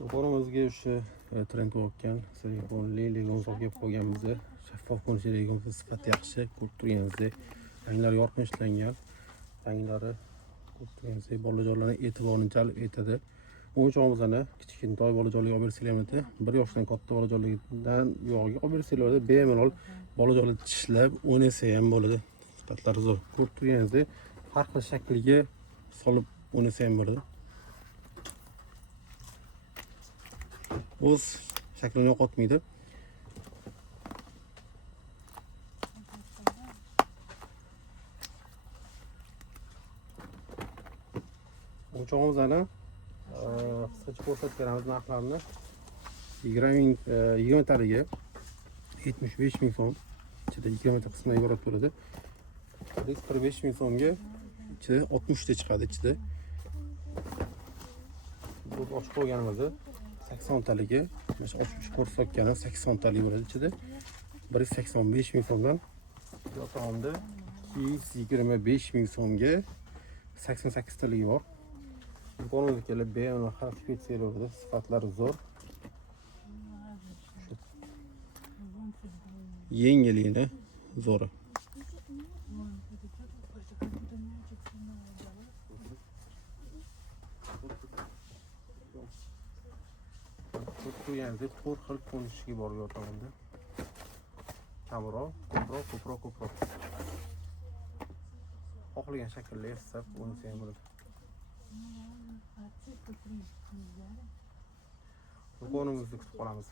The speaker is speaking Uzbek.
Qo'limizga o'sha trend o'tgan silikonli legon kelib qolganmiz. Shaffof ko'rinishli legon sifati yaxshi, ko'rib turganingizdek, ranglari yorqin ishlangan. Ranglari ko'rib turganingizdek, bolajonlarning e'tiborini jalb etadi. O'yinchog'imizni kichkintoy bolajonlarga olib bersanglar, 1 yoshdan katta bolajonlardan yo'g'iga olib bersanglar, bemalol bolajonlar tishlab o'ynasa ham bo'ladi. Sifatlari zo'r. Ko'rib turganingizdek, har xil shaklga solib o'ynasa ham bo'ladi. O'z shaklini yo'qotmaydi. O'yinchog'imizni qisqacha ko'rsatib beramiz narxlarini. 20 taliga 75 ming so'm, ichida 20 ta qismdan iborat bo'ladi. 45 ming so'mga ichida 60 ta chiqadi ichida. Bu ochib qo'yganimiz 80 taliga, mana ochib ko'rsatganim 80 talik bo'ladi ichida. 185 ming so'mdan yotamda 225 ming so'mga 88 taligi bor. Qo'limizga kelib bemalol xalq spetsiyalari, sifatlari zo'r. Yengilgina zo'ri. Turganingizda 4 xil ko'rinishga bor yotamda. Kamroq, ko'proq. Xohlagan shaklda yasab o'ynasa ham bo'ladi. Qo'nimizni kutib qolamiz.